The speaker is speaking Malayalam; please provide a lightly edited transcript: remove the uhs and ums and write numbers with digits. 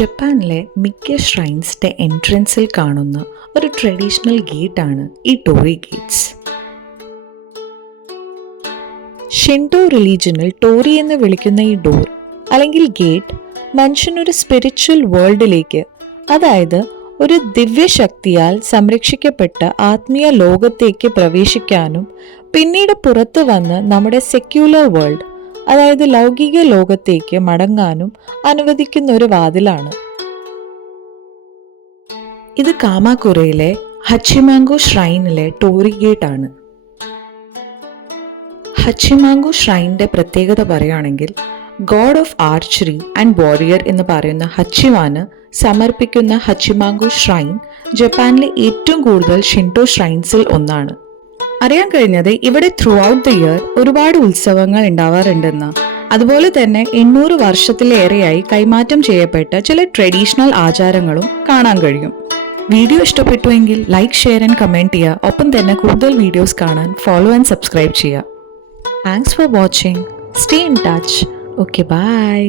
ജപ്പാനിലെ മിക്ക ഷ്രൈൻസിൻ്റെ എൻട്രൻസിൽ കാണുന്ന ഒരു ട്രഡീഷണൽ ഗേറ്റാണ് ഈ ടോറി ഗേറ്റ്സ്. ഷിൻഡോ റിലീജിയനിൽ ടോറി എന്ന് വിളിക്കുന്ന ഈ ഡോർ അല്ലെങ്കിൽ ഗേറ്റ് മനുഷ്യനൊരു സ്പിരിച്വൽ വേൾഡിലേക്ക്, അതായത് ഒരു ദിവ്യശക്തിയാൽ സംരക്ഷിക്കപ്പെട്ട ആത്മീയ ലോകത്തേക്ക് പ്രവേശിക്കാനും പിന്നീട് പുറത്തു വന്ന് നമ്മുടെ സെക്യുലർ വേൾഡ്, അതായത് ലൗകിക ലോകത്തേക്ക് മടങ്ങാനും അനുവദിക്കുന്ന ഒരു വാതിലാണ്. ഇത് കാമാകുരയിലെ ഹച്ചിമാംഗു ഷ്രൈനിലെ ടോറി ഗേറ്റ് ആണ്. ഹച്ചിമാംഗു ഷ്രൈനിന്റെ പ്രത്യേകത പറയുകയാണെങ്കിൽ, god of archery and warrior എന്ന് പറയുന്ന ഹച്ചിമാന് സമർപ്പിക്കുന്ന ഹച്ചിമാംഗു ഷ്രൈൻ ജപ്പാനിലെ ഏറ്റവും കൂടുതൽ ഷിൻഡോ ഷ്രൈൻസിൽ ഒന്നാണ്. അറിയാൻ കഴിഞ്ഞത് ഇവിടെ ത്രൂ ഔട്ട് ദ ഇയർ ഒരുപാട് ഉത്സവങ്ങൾ ഉണ്ടാവാറുണ്ടെന്ന്, അതുപോലെ തന്നെ 800 വർഷത്തിലേറെയായി കൈമാറ്റം ചെയ്യപ്പെട്ട ചില ട്രഡീഷണൽ ആചാരങ്ങളും കാണാൻ കഴിയും. വീഡിയോ ഇഷ്ടപ്പെട്ടുവെങ്കിൽ ലൈക്ക്, ഷെയർ ആൻഡ് കമൻറ്റ് ചെയ്യുക. ഒപ്പം തന്നെ കൂടുതൽ വീഡിയോസ് കാണാൻ ഫോളോ ആൻഡ് സബ്സ്ക്രൈബ് ചെയ്യുക. Thanks for watching. Stay in touch. Okay, by.